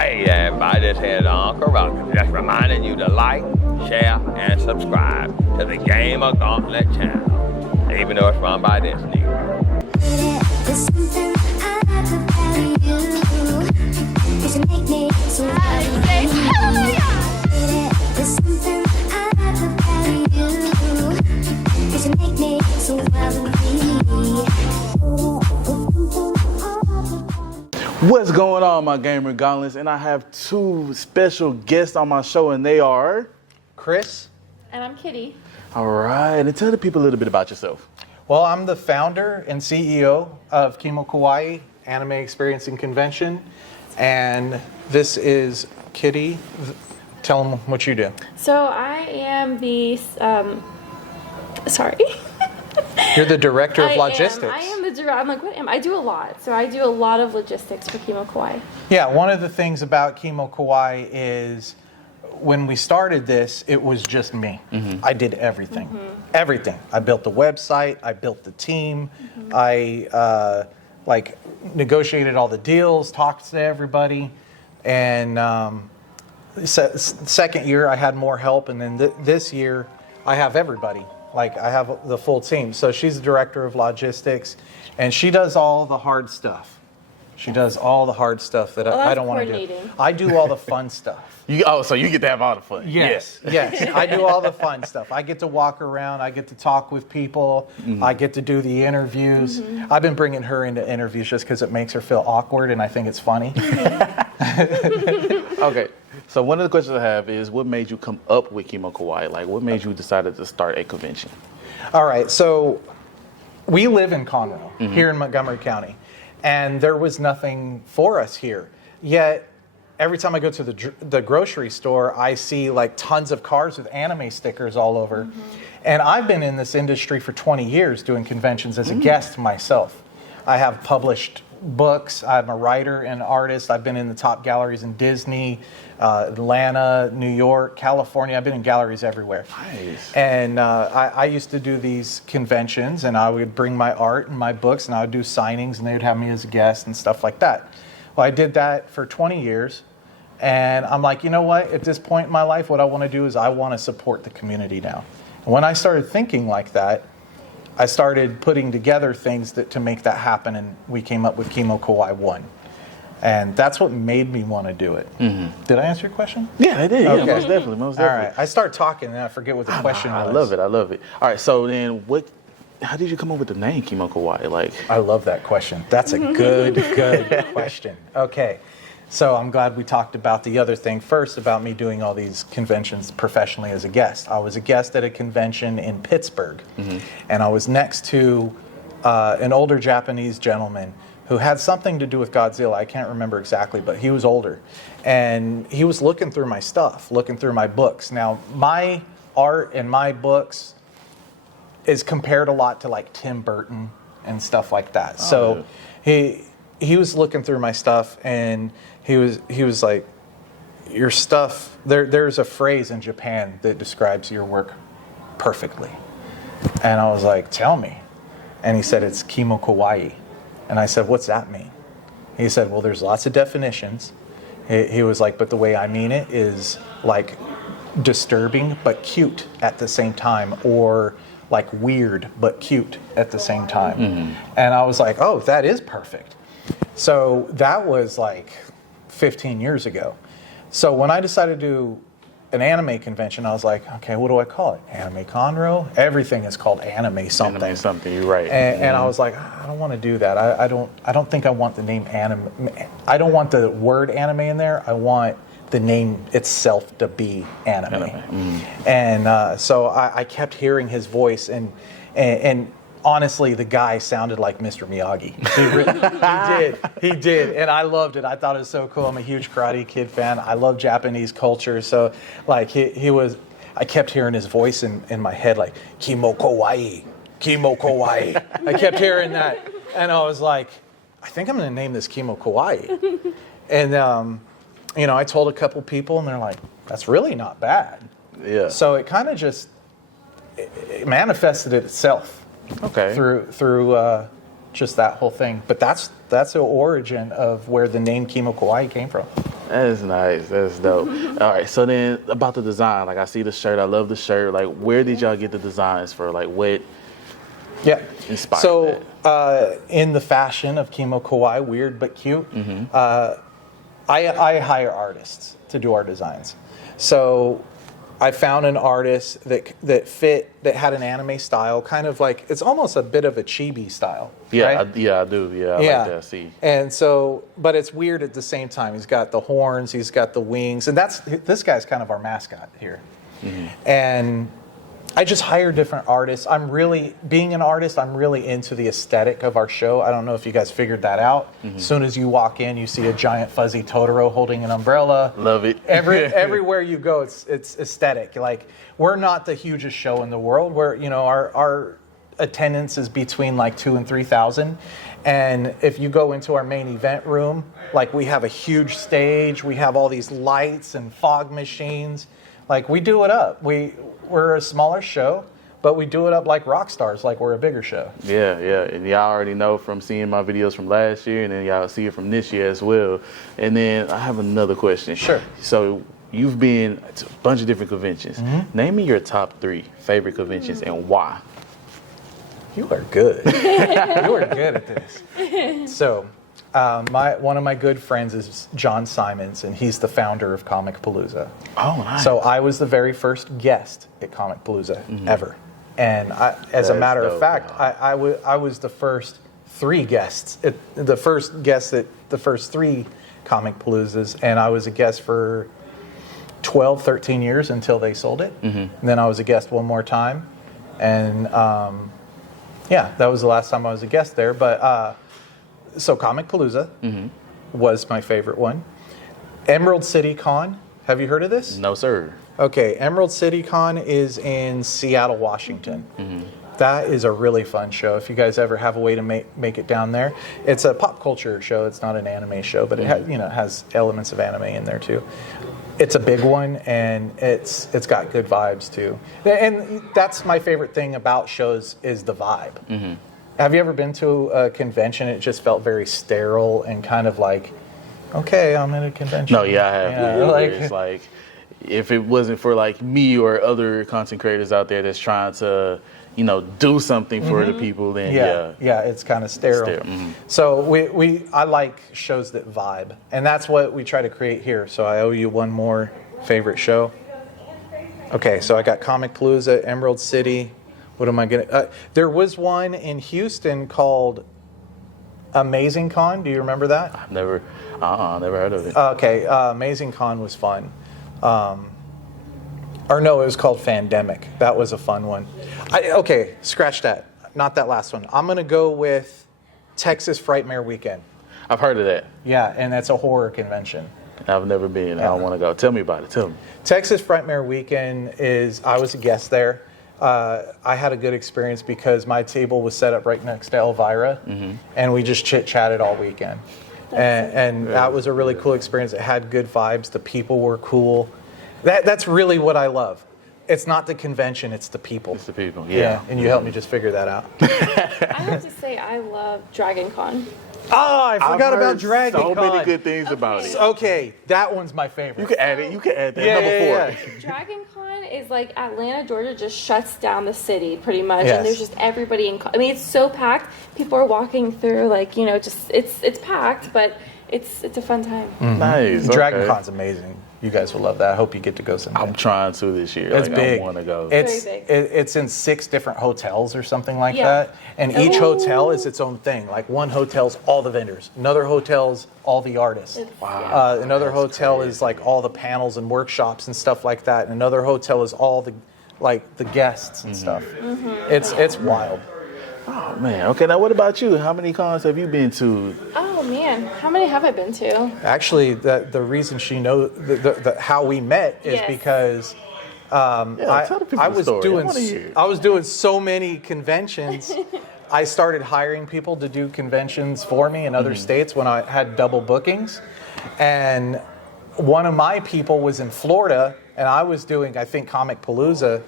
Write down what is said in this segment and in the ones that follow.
Hey everybody, this is Uncle Roger. Just reminding you to like, share, and subscribe to the GamerGauntlet channel, even though it's run by this nigga. What's going on, my gamer gauntlets? And I have two special guests on my show, and they are Chris. And I'm Kitty. All right, and tell the people a little bit about yourself. Well, I'm the founder and CEO of Kimo Kawaii Anime Experiencing Convention, and this is Kitty. Tell them what you do. So I am the, sorry. You're the director of logistics. I am the director. I'm like, what am I? Do a lot. So I do a lot of logistics for Kimo Kawaii. Yeah, one of the things about Kimo Kawaii is when we started this, it was just me. Mm-hmm. I did everything. Mm-hmm. Everything. I built the website. I built the team. Mm-hmm. I negotiated all the deals, talked to everybody. And second year, I had more help. And then this year, I have everybody. Like, I have the full team. So she's the director of logistics, and she does all the hard stuff. She does all the hard stuff that I don't want to do. I do all the fun stuff. So you get to have all the fun. Yes. I do all the fun stuff. I get to walk around. I get to talk with people. Mm-hmm. I get to do the interviews. Mm-hmm. I've been bringing her into interviews just because it makes her feel awkward, and I think it's funny. Okay. So one of the questions I have is, what made you come up with Kimo Kawaii? Like, what made you decide to start a convention? All right. So we live in Conroe, mm-hmm. here in Montgomery County, and there was nothing for us here. Yet every time I go to the grocery store, I see like tons of cars with anime stickers all over. Mm-hmm. And I've been in this industry for 20 years doing conventions as a guest myself. I have published books. I'm a writer and artist. I've been in the top galleries in Disney, Atlanta, New York, California. I've been in galleries everywhere. Nice. And I used to do these conventions, and I would bring my art and my books, and I would do signings, and they would have me as a guest and stuff like that. Well, I did that for 20 years, and I'm like, you know what? At this point in my life, what I want to do is I want to support the community now. And when I started thinking like that, I started putting together things to make that happen, and we came up with Kimo Kawaii 1. And that's what made me want to do it. Mm-hmm. Did I answer your question? Yeah, I did. Okay. Yeah, most definitely. All right. I start talking, and I forget what the question was. I love it. All right, so then how did you come up with the name Kimo Kawaii? Like, I love that question. That's a good question. Okay. So I'm glad we talked about the other thing first, about me doing all these conventions professionally as a guest. I was a guest at a convention in Pittsburgh, mm-hmm. and I was next to an older Japanese gentleman who had something to do with Godzilla. I can't remember exactly, but he was older. And he was looking through my stuff, looking through my books. Now, my art and my books is compared a lot to like Tim Burton and stuff like that. Oh, so he was looking through my stuff, and he was like, your stuff, there's a phrase in Japan that describes your work perfectly. And I was like, tell me. And he said, it's Kimo Kawaii. And I said, what's that mean? He said, well, there's lots of definitions. He was like, but the way I mean it is like disturbing but cute at the same time, or like weird but cute at the same time. Mm-hmm. And I was like, oh, that is perfect. So that was like 15 years ago. So when I decided to do an anime convention, I was like, okay, what do I call it? Anime Conroe? Everything is called anime something. Anime something, you're right. And I was like, I don't want to do that. I don't think I want the name anime. I don't want the word anime in there. I want the name itself to be anime. Mm. And so I kept hearing his voice, and honestly, the guy sounded like Mr. Miyagi. He did. And I loved it. I thought it was so cool. I'm a huge Karate Kid fan. I love Japanese culture. So, like, I kept hearing his voice in my head, like, Kimo Kawaii, Kimo Kawaii. I kept hearing that. And I was like, I think I'm going to name this Kimo Kawaii. And, I told a couple people, and they're like, that's really not bad. Yeah. So it kind of just it manifested itself. Okay. Through just that whole thing. But that's the origin of where the name Kimo Kawaii came from. That's nice. That's dope. All right. So then about the design, like I see the shirt. I love the shirt. Like where did y'all get the designs for? Like what Yeah. inspired So, that? in the fashion of Kimo Kawaii, weird but cute, I hire artists to do our designs. So I found an artist that had an anime style, kind of like, it's almost a bit of a chibi style. Yeah, right? I do. Yeah, I like that. See. And so, but it's weird at the same time. He's got the horns, he's got the wings, and this guy's kind of our mascot here. And I just hire different artists. Being an artist, I'm really into the aesthetic of our show. I don't know if you guys figured that out. As soon as you walk in, you see a giant fuzzy Totoro holding an umbrella. Love it. Everywhere you go, it's aesthetic. Like, we're not the hugest show in the world. Our attendance is between like 2,000 and 3,000. And if you go into our main event room, like we have a huge stage, we have all these lights and fog machines. Like, we do it up. We're a smaller show, but we do it up like rock stars, like we're a bigger show. Yeah. And y'all already know from seeing my videos from last year, and then y'all see it from this year as well. And then I have another question. Sure. So you've been to a bunch of different conventions. Name me your top 3 favorite conventions and why. You are good. You are good at this. So, one of my good friends is John Simons, and he's the founder of Comic Palooza. Oh, nice. So I was the very first guest at Comic Palooza ever, and as a matter of fact, I was the first 3 guests. The first guest at the first 3 Comic Paloozas, and I was a guest for 12, 13 years until they sold it. And then I was a guest one more time, and that was the last time I was a guest there. But so Comic Palooza was my favorite one. Emerald City Con. Have you heard of this? No, sir. Okay, Emerald City Con is in Seattle, Washington. That is a really fun show. If you guys ever have a way to make it down there, it's a pop culture show. It's not an anime show, but it has elements of anime in there too. It's a big one, and it's got good vibes too. And that's my favorite thing about shows is the vibe. Have you ever been to a convention? It just felt very sterile and kind of like, okay, I'm in a convention. No, yeah, I have. Yeah, It's like, if it wasn't for like me or other content creators out there that's trying to, do something for the people, then yeah, it's kind of sterile. So I like shows that vibe, and that's what we try to create here. So I owe you one more favorite show. Okay, so I got Comic Palooza, Emerald City. What am I gonna? There was one in Houston called Amazing Con. Do you remember that? I've never heard of it. Okay, Amazing Con was fun. Or no, it was called Fandemic. That was a fun one. Okay, scratch that. Not that last one. I'm gonna go with Texas Frightmare Weekend. I've heard of that. Yeah, and that's a horror convention. I've never been. I don't want to go. Tell me about it. Tell me. Texas Frightmare Weekend I was a guest there. I had a good experience because my table was set up right next to Elvira, and we just chit-chatted all weekend. And that was a really cool experience. It had good vibes. The people were cool. That's really what I love. It's not the convention, it's the people. It's the people, yeah. And you helped me just figure that out. I have to say, I love Dragon Con. Oh, I forgot about Dragon so Con. many good things about it. Okay, that one's my favorite. You can add it. You can add that. Yeah, Number 4. Dragon Con is like Atlanta, Georgia just shuts down the city pretty much. Yes. And there's just everybody it's so packed. People are walking through it's packed, but it's a fun time. Nice. Dragon okay. Con's amazing. You guys will love that. I hope you get to go someday. I'm trying to this year. It's like, big. I want to go. It's Very big. it's in 6 different hotels or something like Yeah. that, and each Ooh. hotel is its own thing. Like one hotel's all the vendors, another hotel's all the artists. Wow. Another hotel is like all the panels and workshops and stuff like that. And another hotel is all the guests and stuff. It's wild. Oh man. Okay. Now, what about you? How many cons have you been to? Oh man, how many have I been to? Actually, the reason she knows how we met is Yes. because tell the people I the was story. doing I wanna hear. I was doing so many conventions. I started hiring people to do conventions for me in other states when I had double bookings, and one of my people was in Florida, and I was doing Comic Palooza.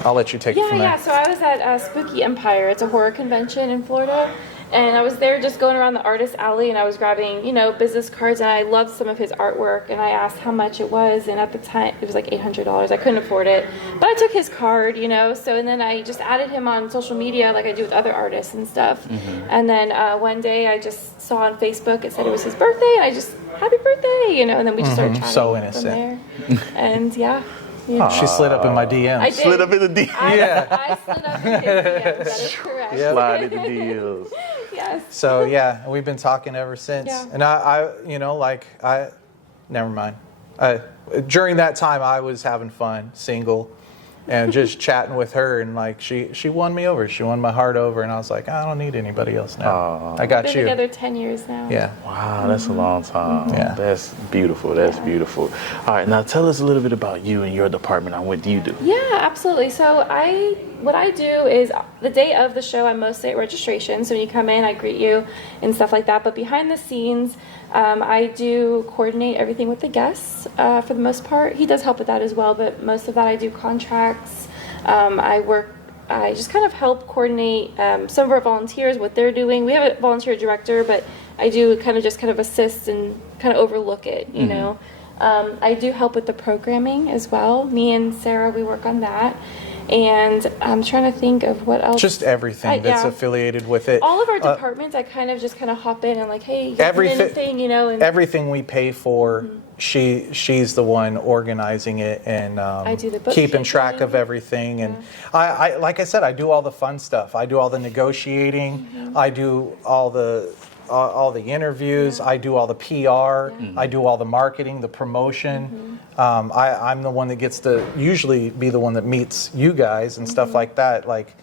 I'll let you take it from there. Yeah. So I was at Spooky Empire. It's a horror convention in Florida, And I was there just going around the artist alley, and I was grabbing, business cards, and I loved some of his artwork, and I asked how much it was, and at the time, it was like $800. I couldn't afford it, but I took his card, so, and then I just added him on social media like I do with other artists and stuff. And then one day I just saw on Facebook, it said it was his birthday, and I just, happy birthday, and then we just started chatting So from innocent. there. And yeah. She slid up in my DMs. I did. Slid up in the DMs. I slid up in his DMs. That is correct. Slide in the DMs. Yes. So yeah, we've been talking ever since. Yeah. And never mind. During that time, I was having fun, single, and just chatting with her, and like she won me over. She won my heart over, and I was like, I don't need anybody else now. I got We've you. been together 10 years now. Yeah. Wow, that's a long time. Yeah. That's beautiful. That's beautiful. All right, now tell us a little bit about you and your department and what do you do? Yeah, absolutely. So what I do is the day of the show, I'm mostly at registration. So when you come in, I greet you and stuff like that. But behind the scenes, I do coordinate everything with the guests for the most part. He does help with that as well, but most of that I do contracts. I just kind of help coordinate some of our volunteers, what they're doing. We have a volunteer director, but I do kind of assist and kind of overlook it, you know. I do help with the programming as well. Me and Sarah, we work on that. And I'm trying to think of what else. Just everything that's affiliated with it. All of our departments, I kind of hop in and like, hey, anything, And everything we pay for, she's the one organizing it and I do the keeping track bookkeeping. of everything. And I like I said, I do all the fun stuff. I do all the negotiating. I do all the interviews. I do all the PR. I do all the marketing, the promotion. I'm the one that gets to usually be the one that meets you guys and stuff like that, like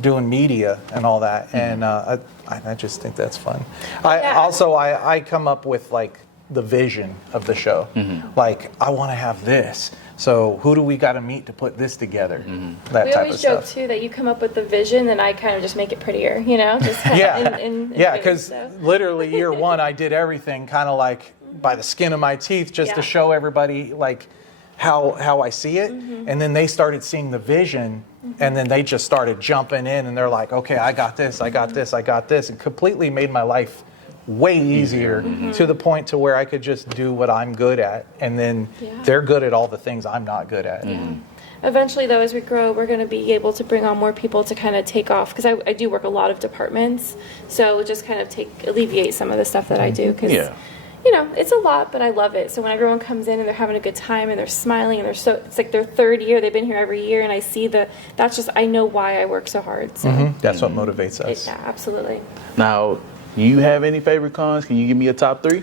doing media and all that. And I just think that's fun. I come up with like the vision of the show. Like, I want to have this. So who do we got to meet to put this together? That we type always of joke stuff. too that you come up with the vision, and I kind of just make it prettier, Just Yeah, because literally year one, I did everything kind of like by the skin of my teeth, just to show everybody like how I see it. And then they started seeing the vision, and then they just started jumping in, and they're like, okay, I got this, and completely made my life way easier to the point to where I could just do what I'm good at, and then they're good at all the things I'm not good at. Eventually, though, as we grow, we're going to be able to bring on more people to kind of take off, because I do work a lot of departments, so just kind of alleviate some of the stuff that I do, because it's a lot, but I love it. So when everyone comes in and they're having a good time and they're smiling and it's like their third year, they've been here every year, and I see I know why I work so hard. So That's what motivates us. yeah, absolutely. Now, you have any favorite cons? Can you give me a top 3?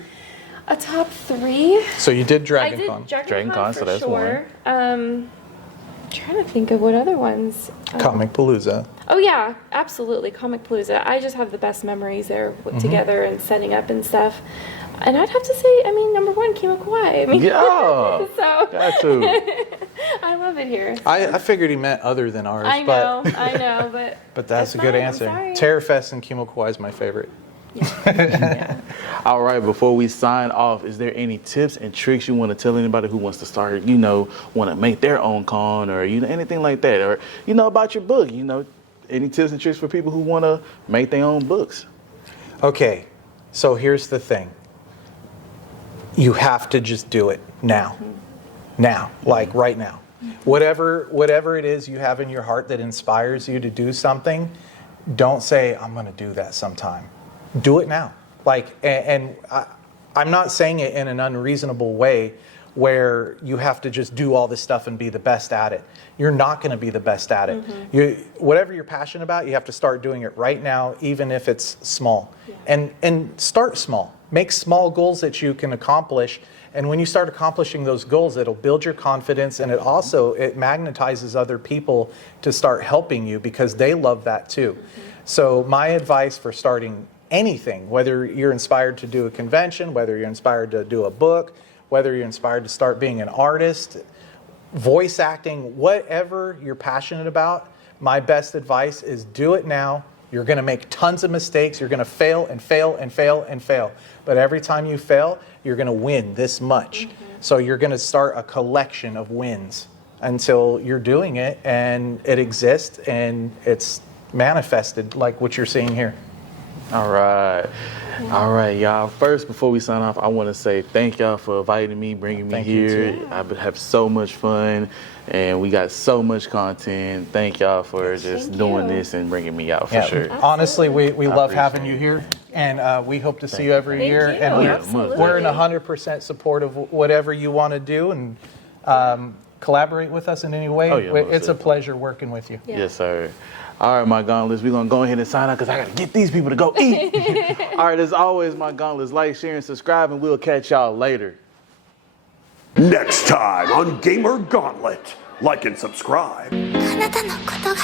A top 3? So you did I Dragon did Con. Dragon Con, Con so for that's sure. Trying to think of what other ones. Comic Palooza. Oh yeah, absolutely, Comic Palooza. I just have the best memories there together and setting up and stuff. And I'd have to say, number 1, Kimo Kawaii. Yeah, so that too. I love it here. I figured he meant other than ours. I know, But that's a good fine, I'm answer. sorry. Terrorfest and Kimo Kawaii is my favorite. All right, before we sign off, is there any tips and tricks you want to tell anybody who wants to start, want to make their own con or, anything like that? Or, about your book, any tips and tricks for people who want to make their own books? Okay, so here's the thing. You have to just do it now. Now, like right now. Whatever it is you have in your heart that inspires you to do something, don't say, I'm going to do that sometime. Do it now. I'm not saying it in an unreasonable way where you have to just do all this stuff and be the best at it. You're not going to be the best at it. Whatever you're passionate about, you have to start doing it right now, even if it's small. And start small. Make small goals that you can accomplish. And when you start accomplishing those goals, it'll build your confidence, and it magnetizes other people to start helping you because they love that too. So my advice for starting anything, whether you're inspired to do a convention, whether you're inspired to do a book, whether you're inspired to start being an artist, voice acting, whatever you're passionate about, my best advice is do it now. You're going to make tons of mistakes. You're going to fail and fail and fail and fail. But every time you fail, you're going to win this much. So you're going to start a collection of wins until you're doing it and it exists and it's manifested like what you're seeing here. All right. All right, y'all. First, before we sign off, I want to say thank y'all for inviting me, bringing me Thank you, here. too. I have so much fun, and we got so much content. Thank y'all for just Thank doing you. this and bringing me out for Yeah, sure. honestly, we love appreciate having you it. here, and we hope to see you every Thank year. you. And Absolutely. we're in 100% support of whatever you want to do, and collaborate with us in any way. Oh, yeah, most It's a definitely. pleasure working with you. Yeah. Yes, sir. All right, my gauntlets, we're going to go ahead and sign out because I got to get these people to go eat. All right, as always, my gauntlets, like, share, and subscribe, and we'll catch y'all later. Next time on Gamer Gauntlet, like and subscribe. あなたのことが